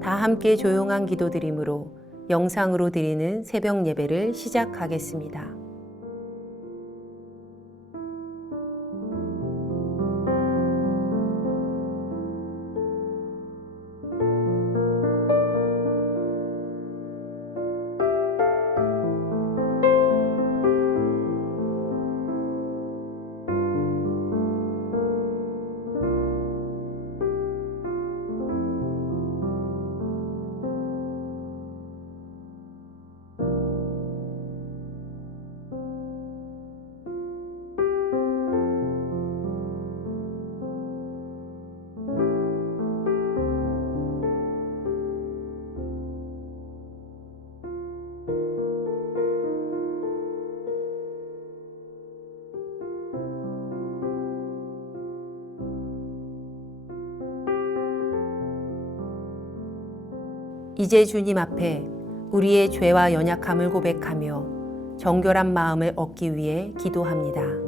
다 함께 조용한 기도드림으로 영상으로 드리는 새벽 예배를 시작하겠습니다. 이제 주님 앞에 우리의 죄와 연약함을 고백하며 정결한 마음을 얻기 위해 기도합니다.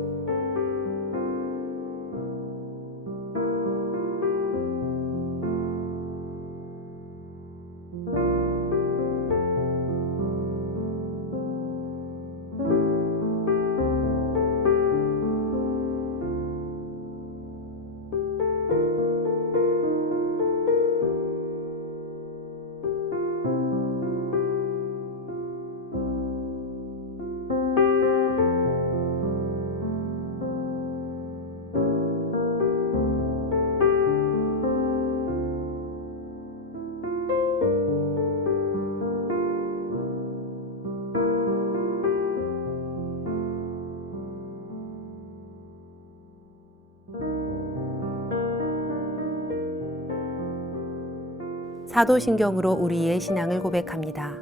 사도신경으로 우리의 신앙을 고백합니다.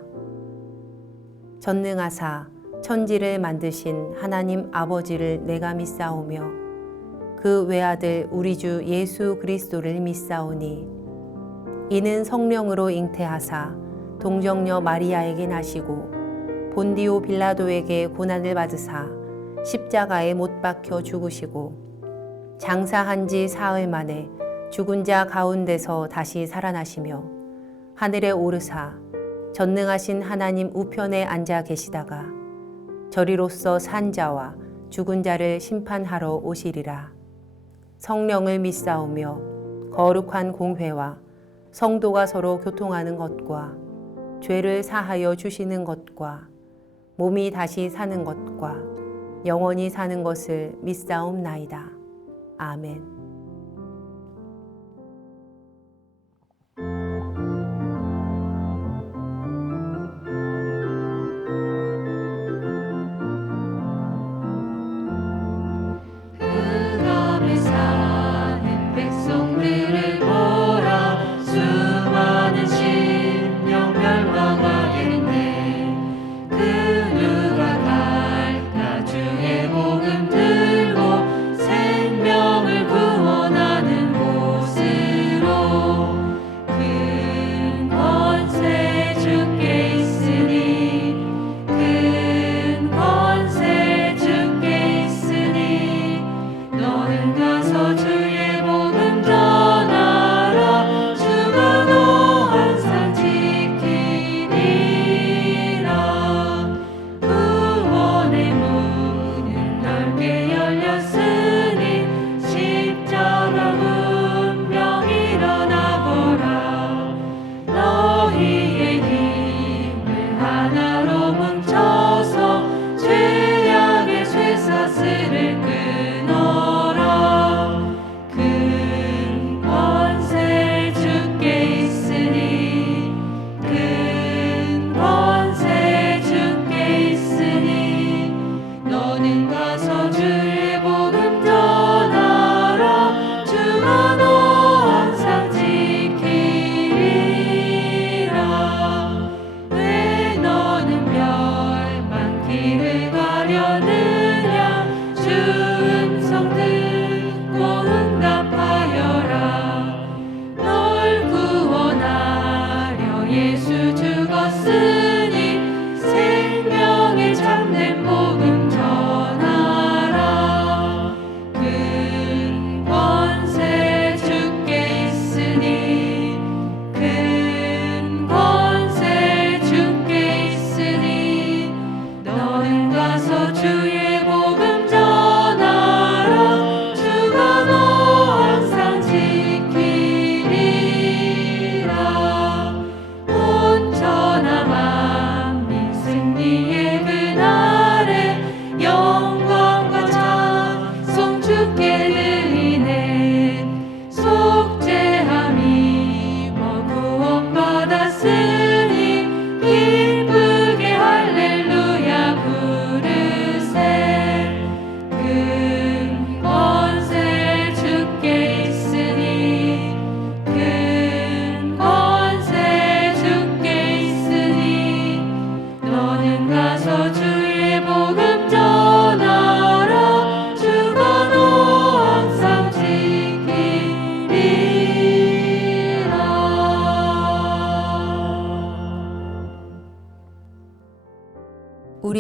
전능하사 천지를 만드신 하나님 아버지를 내가 믿사오며 그 외아들 우리 주 예수 그리스도를 믿사오니 이는 성령으로 잉태하사 동정녀 마리아에게 나시고 본디오 빌라도에게 고난을 받으사 십자가에 못 박혀 죽으시고 장사한 지 사흘 만에 죽은 자 가운데서 다시 살아나시며 하늘에 오르사 전능하신 하나님 우편에 앉아 계시다가 저리로서 산 자와 죽은 자를 심판하러 오시리라. 성령을 믿사오며 거룩한 공회와 성도가 서로 교통하는 것과 죄를 사하여 주시는 것과 몸이 다시 사는 것과 영원히 사는 것을 믿사옵나이다. 아멘. 생명을 구원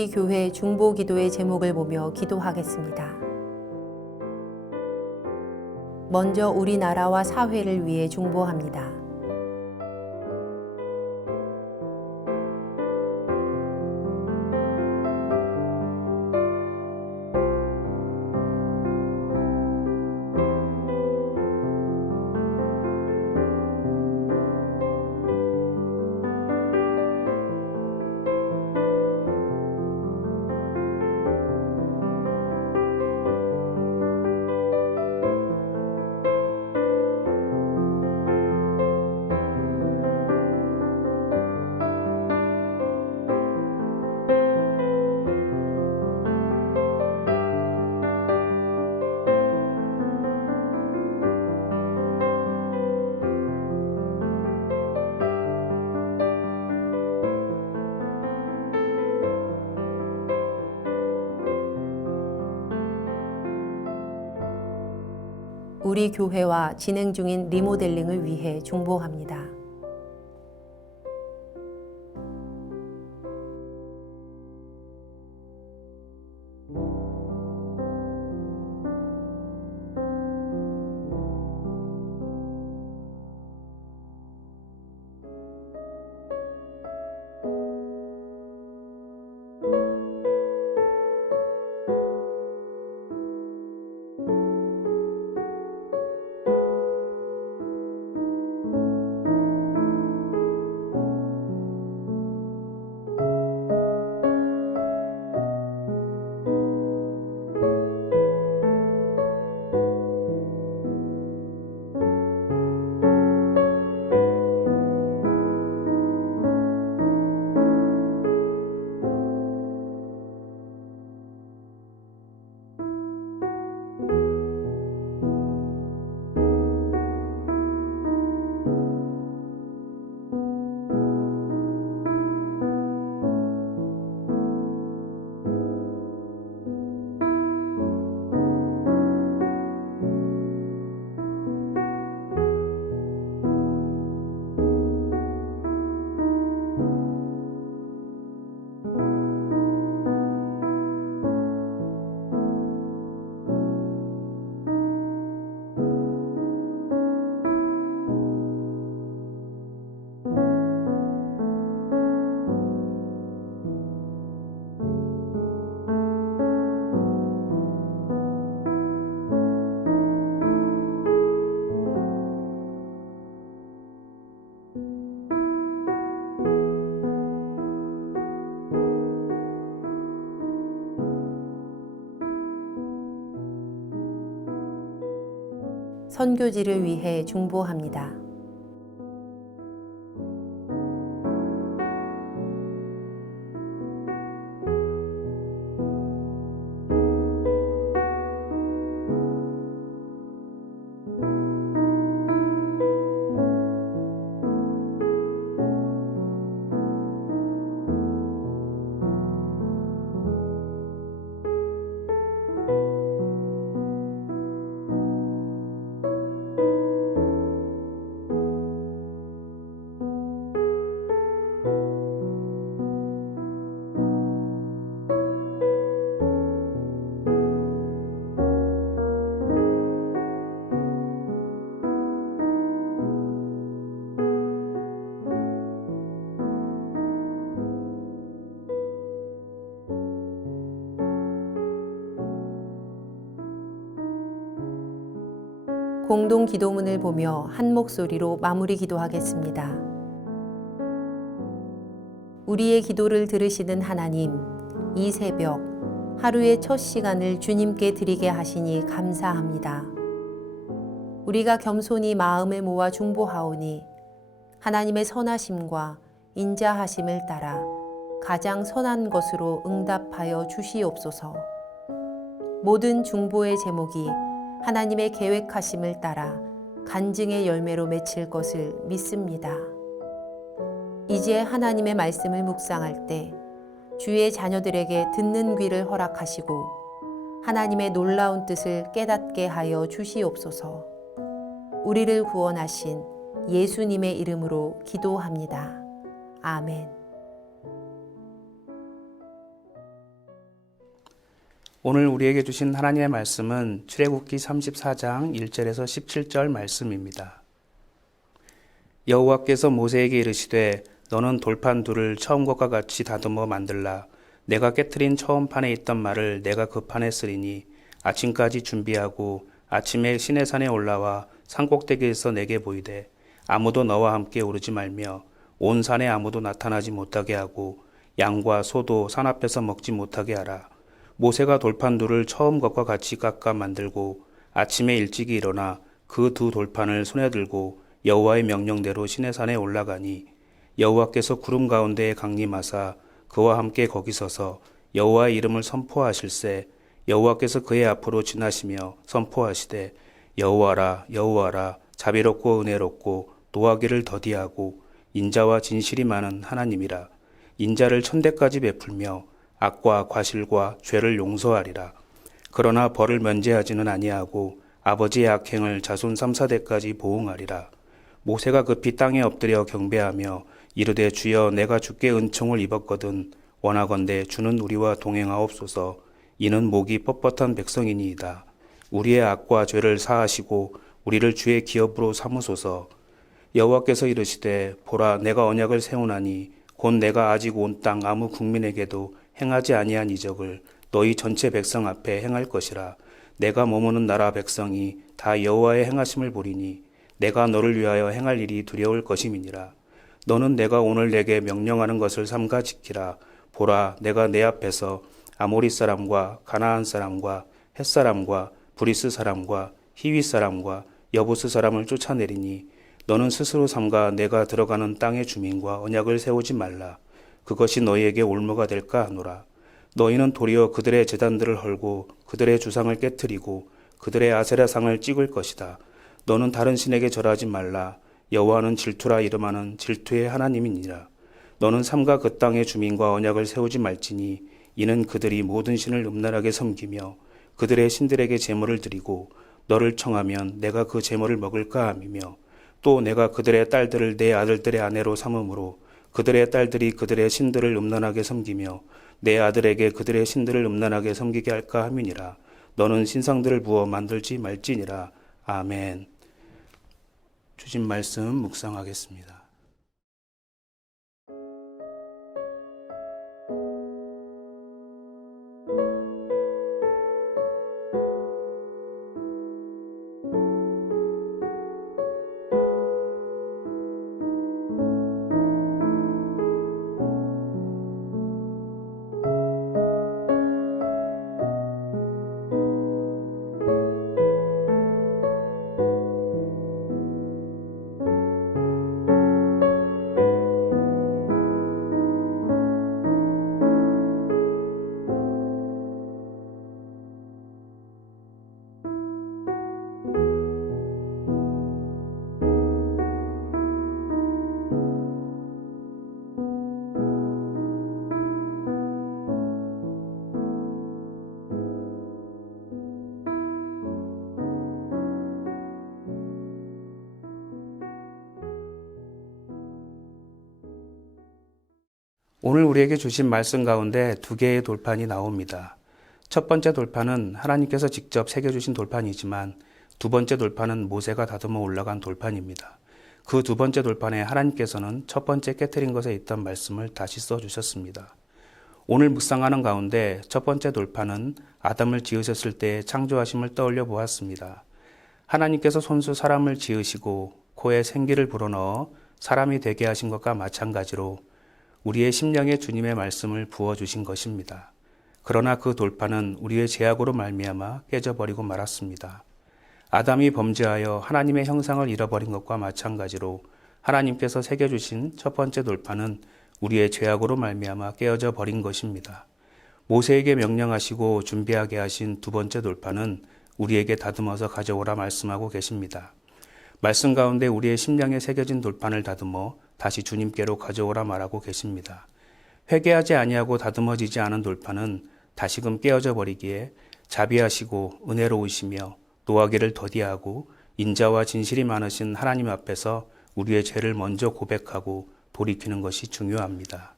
우리 교회 중보 기도의 제목을 보며 기도하겠습니다. 먼저 우리나라와 사회를 위해 중보합니다. 우리 교회와 진행 중인 리모델링을 위해 중보합니다. 선교지를 위해 중보합니다. 공동 기도문을 보며 한 목소리로 마무리 기도하겠습니다. 우리의 기도를 들으시는 하나님, 이 새벽 하루의 첫 시간을 주님께 드리게 하시니 감사합니다. 우리가 겸손히 마음을 모아 중보하오니 하나님의 선하심과 인자하심을 따라 가장 선한 것으로 응답하여 주시옵소서. 모든 중보의 제목이 하나님의 계획하심을 따라 간증의 열매로 맺힐 것을 믿습니다. 이제 하나님의 말씀을 묵상할 때 주의 자녀들에게 듣는 귀를 허락하시고 하나님의 놀라운 뜻을 깨닫게 하여 주시옵소서. 우리를 구원하신 예수님의 이름으로 기도합니다. 아멘. 오늘 우리에게 주신 하나님의 말씀은 출애굽기 34장 1절에서 17절 말씀입니다. 여호와께서 모세에게 이르시되 너는 돌판 둘을 처음 것과 같이 다듬어 만들라. 내가 깨트린 처음 판에 있던 말을 내가 그 판에 쓰리니 아침까지 준비하고 아침에 시내산에 올라와 산꼭대기에서 내게 보이되 아무도 너와 함께 오르지 말며 온 산에 아무도 나타나지 못하게 하고 양과 소도 산 앞에서 먹지 못하게 하라. 모세가 돌판 둘을 처음 것과 같이 깎아 만들고 아침에 일찍이 일어나 그 두 돌판을 손에 들고 여호와의 명령대로 시내산에 올라가니 여호와께서 구름 가운데에 강림하사 그와 함께 거기 서서 여호와의 이름을 선포하실세 여호와께서 그의 앞으로 지나시며 선포하시되 여호와라 여호와라 자비롭고 은혜롭고 노하기를 더디하고 인자와 진실이 많은 하나님이라. 인자를 천대까지 베풀며 악과 과실과 죄를 용서하리라. 그러나 벌을 면제하지는 아니하고 아버지의 악행을 자손 3, 4대까지 보응하리라. 모세가 급히 땅에 엎드려 경배하며 이르되 주여 내가 주께 은총을 입었거든 원하건대 주는 우리와 동행하옵소서. 이는 목이 뻣뻣한 백성이니이다. 우리의 악과 죄를 사하시고 우리를 주의 기업으로 삼으소서. 여호와께서 이르시되 보라 내가 언약을 세우나니 곧 내가 아직 온 땅 아무 국민에게도 행하지 아니한 이적을 너희 전체 백성 앞에 행할 것이라. 내가 머무는 나라 백성이 다 여호와의 행하심을 보리니 내가 너를 위하여 행할 일이 두려울 것임이니라. 너는 내가 오늘 내게 명령하는 것을 삼가 지키라. 보라 내가 내 앞에서 아모리 사람과 가나안 사람과 헷 사람과 브리스 사람과 히위 사람과 여부스 사람을 쫓아내리니 너는 스스로 삼가 내가 들어가는 땅의 주민과 언약을 세우지 말라. 그것이 너희에게 올무가 될까 하노라. 너희는 도리어 그들의 제단들을 헐고 그들의 주상을 깨뜨리고 그들의 아세라상을 찍을 것이다. 너는 다른 신에게 절하지 말라. 여호와는 질투라 이름하는 질투의 하나님이니라. 너는 삼가 그 땅의 주민과 언약을 세우지 말지니 이는 그들이 모든 신을 음란하게 섬기며 그들의 신들에게 제물을 드리고 너를 청하면 내가 그 제물을 먹을까 함이며 또 내가 그들의 딸들을 내 아들들의 아내로 삼음으로 그들의 딸들이 그들의 신들을 음란하게 섬기며 내 아들에게 그들의 신들을 음란하게 섬기게 할까 함이니라. 너는 신상들을 부어 만들지 말지니라. 아멘. 주신 말씀 묵상하겠습니다. 오늘 우리에게 주신 말씀 가운데 두 개의 돌판이 나옵니다. 첫 번째 돌판은 하나님께서 직접 새겨주신 돌판이지만 두 번째 돌판은 모세가 다듬어 올라간 돌판입니다. 그 두 번째 돌판에 하나님께서는 첫 번째 깨트린 것에 있던 말씀을 다시 써주셨습니다. 오늘 묵상하는 가운데 첫 번째 돌판은 아담을 지으셨을 때의 창조하심을 떠올려 보았습니다. 하나님께서 손수 사람을 지으시고 코에 생기를 불어넣어 사람이 되게 하신 것과 마찬가지로 우리의 심령에 주님의 말씀을 부어주신 것입니다. 그러나 그 돌판은 우리의 죄악으로 말미암아 깨져버리고 말았습니다. 아담이 범죄하여 하나님의 형상을 잃어버린 것과 마찬가지로 하나님께서 새겨주신 첫 번째 돌판은 우리의 죄악으로 말미암아 깨어져 버린 것입니다. 모세에게 명령하시고 준비하게 하신 두 번째 돌판은 우리에게 다듬어서 가져오라 말씀하고 계십니다. 말씀 가운데 우리의 심령에 새겨진 돌판을 다듬어 다시 주님께로 가져오라 말하고 계십니다. 회개하지 아니하고 다듬어지지 않은 돌판은 다시금 깨어져 버리기에 자비하시고 은혜로우시며 노하기를 더디하고 인자와 진실이 많으신 하나님 앞에서 우리의 죄를 먼저 고백하고 돌이키는 것이 중요합니다.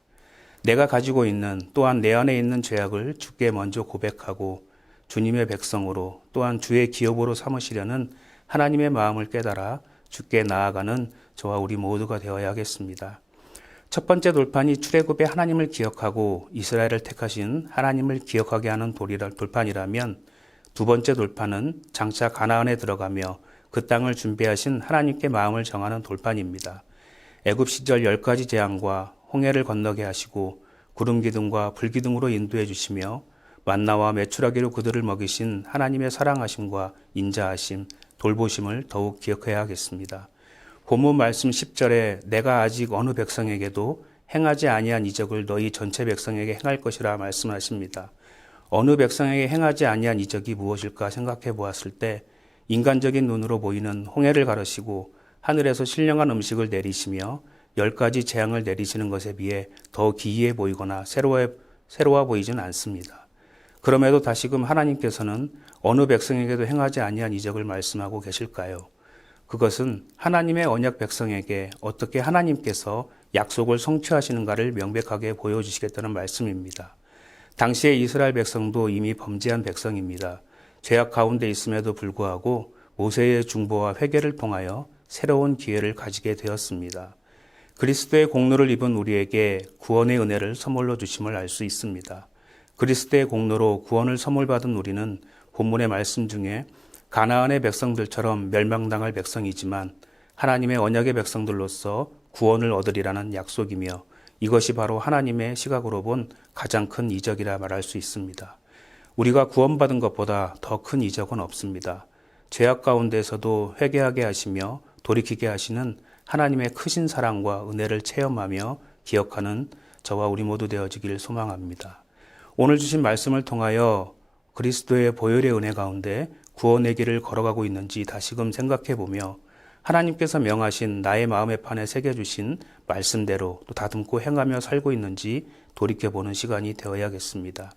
내가 가지고 있는 또한 내 안에 있는 죄악을 주께 먼저 고백하고 주님의 백성으로 또한 주의 기업으로 삼으시려는 하나님의 마음을 깨달아 주께 나아가는 저와 우리 모두가 되어야겠습니다. 첫 번째 돌판이 출애굽의 하나님을 기억하고 이스라엘을 택하신 하나님을 기억하게 하는 돌판이라면 두 번째 돌판은 장차 가나안에 들어가며 그 땅을 준비하신 하나님께 마음을 정하는 돌판입니다. 애굽 시절 10가지 재앙과 홍해를 건너게 하시고 구름 기둥과 불 기둥으로 인도해 주시며 만나와 메추라기로 그들을 먹이신 하나님의 사랑하심과 인자하심, 돌보심을 더욱 기억해야 하겠습니다. 본문 말씀 10절에 내가 아직 어느 백성에게도 행하지 아니한 이적을 너희 전체 백성에게 행할 것이라 말씀하십니다. 어느 백성에게 행하지 아니한 이적이 무엇일까 생각해 보았을 때 인간적인 눈으로 보이는 홍해를 가르시고 하늘에서 신령한 음식을 내리시며 10가지 재앙을 내리시는 것에 비해 더 기이해 보이거나 새로워 보이진 않습니다. 그럼에도 다시금 하나님께서는 어느 백성에게도 행하지 아니한 이적을 말씀하고 계실까요? 그것은 하나님의 언약 백성에게 어떻게 하나님께서 약속을 성취하시는가를 명백하게 보여주시겠다는 말씀입니다. 당시의 이스라엘 백성도 이미 범죄한 백성입니다. 죄악 가운데 있음에도 불구하고 모세의 중보와 회개를 통하여 새로운 기회를 가지게 되었습니다. 그리스도의 공로를 입은 우리에게 구원의 은혜를 선물로 주심을 알 수 있습니다. 그리스도의 공로로 구원을 선물받은 우리는 본문의 말씀 중에 가나안의 백성들처럼 멸망당할 백성이지만 하나님의 언약의 백성들로서 구원을 얻으리라는 약속이며 이것이 바로 하나님의 시각으로 본 가장 큰 이적이라 말할 수 있습니다. 우리가 구원받은 것보다 더 큰 이적은 없습니다. 죄악 가운데서도 회개하게 하시며 돌이키게 하시는 하나님의 크신 사랑과 은혜를 체험하며 기억하는 저와 우리 모두 되어지길 소망합니다. 오늘 주신 말씀을 통하여 그리스도의 보혈의 은혜 가운데 구원의 길을 걸어가고 있는지 다시금 생각해 보며 하나님께서 명하신 나의 마음의 판에 새겨주신 말씀대로 또 다듬고 행하며 살고 있는지 돌이켜보는 시간이 되어야겠습니다.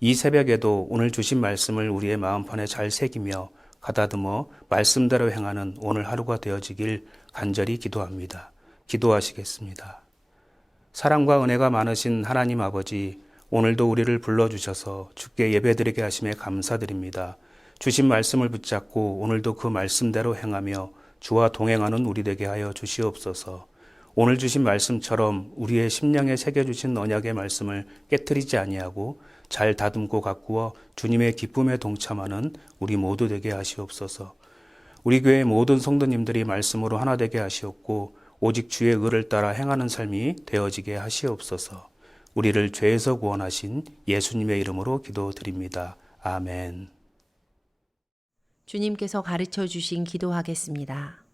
이 새벽에도 오늘 주신 말씀을 우리의 마음판에 잘 새기며 가다듬어 말씀대로 행하는 오늘 하루가 되어지길 간절히 기도합니다. 기도하시겠습니다. 사랑과 은혜가 많으신 하나님 아버지, 오늘도 우리를 불러주셔서 주께 예배드리게 하심에 감사드립니다. 주신 말씀을 붙잡고 오늘도 그 말씀대로 행하며 주와 동행하는 우리 되게 하여 주시옵소서. 오늘 주신 말씀처럼 우리의 심령에 새겨주신 언약의 말씀을 깨트리지 아니하고 잘 다듬고 가꾸어 주님의 기쁨에 동참하는 우리 모두 되게 하시옵소서. 우리 교회 모든 성도님들이 말씀으로 하나 되게 하시옵고 오직 주의 의를 따라 행하는 삶이 되어지게 하시옵소서. 우리를 죄에서 구원하신 예수님의 이름으로 기도드립니다. 아멘. 주님께서 가르쳐 주신 기도하겠습니다.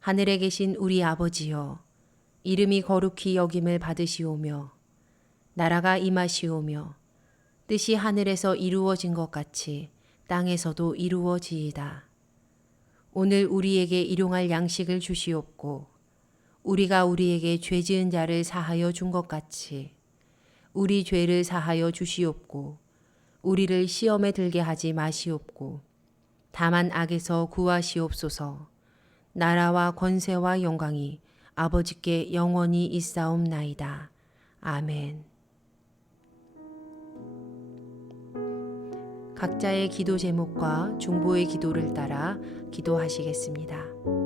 하늘에 계신 우리 아버지여, 이름이 거룩히 여김을 받으시오며 나라가 임하시오며 뜻이 하늘에서 이루어진 것 같이 땅에서도 이루어지이다. 오늘 우리에게 일용할 양식을 주시옵고 우리가 우리에게 죄 지은 자를 사하여 준 것 같이 우리 죄를 사하여 주시옵고 우리를 시험에 들게 하지 마시옵고 다만 악에서 구하시옵소서. 나라와 권세와 영광이 아버지께 영원히 있사옵나이다. 아멘. 각자의 기도 제목과 중보의 기도를 따라 기도하시겠습니다.